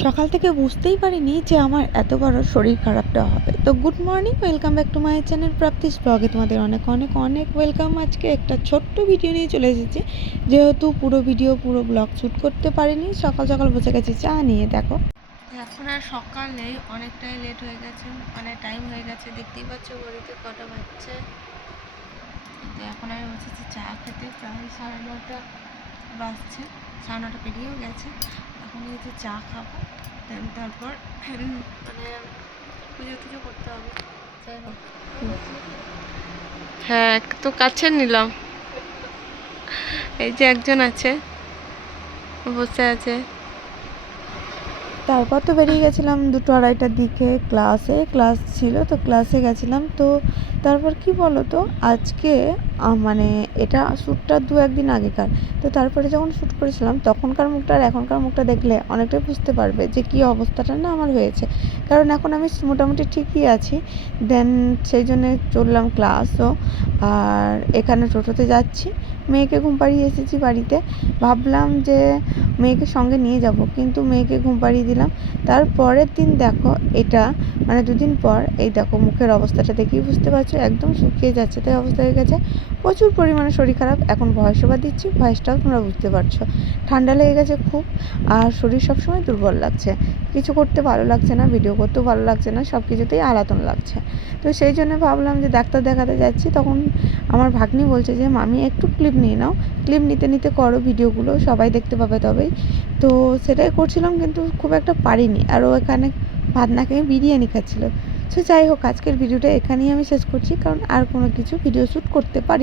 সকাল থেকে বুঝতেই পারিনি যে আমার এত বড় শরীর খারাপটা হবে। তো good morning welcome back to my channel Prapti's ব্লগে তোমাদের অনেক অনেক অনেক ওয়েলকাম আজকে একটা ছোট্ট ভিডিও নিয়ে চলে এসেছি। যেহেতু পুরো ভিডিও পুরো ব্লগ শ্যুট করতে পারিনি, সকাল সকাল বসে গেছি, চা নিয়ে দেখো। এখন আর সকালে অনেকটাই লেট হয়ে গেছে অনেক টাইম হয়ে গেছে, দেখতেই পাচ্ছ ঘড়িতে কটা বাজছে। তো এখন আমি বসেছি চা খেতে, প্রায় সাড়ে নটা বাজছে, সাড়ে নটা পেরিয়েও গেছে। এই যে চা খাব দেন তারপর মানে পুজো টুজো করতে হবে যাই হোক। হ্যাঁ তো কাছে নিলাম। এই যে একজন আছে বসে আছে। তারপর তো বেরিয়ে গেছিলাম দুটো আড়াইটার দিকে ক্লাসে ক্লাস ছিল তো ক্লাসে গেছিলাম তো তারপর কি বলো তো আজকে মানে এটা শ্যুটটা দু একদিন আগেকার। তো তারপরে যখন শ্যুট করেছিলাম, তখনকার মুখটা আর এখনকার মুখটা দেখলে অনেকটাই বুঝতে পারবে যে কী অবস্থাটা না আমার হয়েছে। কারণ এখন আমি মোটামুটি ঠিকই আছি। দেন সেই জন্যে চললাম ক্লাসও আর এখানে টোটোতে যাচ্ছি। মেয়েকে ঘুম পাড়িয়ে এসেছি বাড়িতে। ভাবলাম যে মেয়েকে সঙ্গে নিয়ে যাব, কিন্তু মেয়েকে ঘুম পাড়িয়ে দিলাম। তার পরের দিন দেখো, এটা মানে দুদিন পর, এই দেখো মুখের অবস্থাটা দেখেই বুঝতে পারছ, একদম শুকিয়ে যাচ্ছে, তাই অবস্থা হয়ে গেছে। প্রচুর পরিমাণে শরীর খারাপ, এখন ভয়েস ওভার দিচ্ছি, ভয়েসটাও তোমরা বুঝতে পারছ। ঠান্ডা লেগে গেছে খুব, আর শরীর সবসময় দুর্বল লাগছে। কিছু করতে ভালো লাগছে না, ভিডিও করতেও ভালো লাগছে না সব কিছুতেই আলাতন লাগছে। তো সেই জন্য ভাবলাম যে ডাক্তার দেখাতে যাচ্ছি, তখন আমার ভাগ্নি বলছে যে, মামি, একটু ক্লিপ নিয়ে নাও। ক্লিপ নিতে নিতে করো ভিডিওগুলো, সবাই দেখতে পাবে তবেই। তো সেটাই করছিলাম, কিন্তু খুব একটা পারিনি। আর ও এখানে ভাত না খেয়ে বিরিয়ানি খাচ্ছিলো। সো যাই হোক, আজকের ভিডিওটা এখানেই আমি শেষ করছি, কারণ আর কোনো কিছু ভিডিও শ্যুট করতে পারি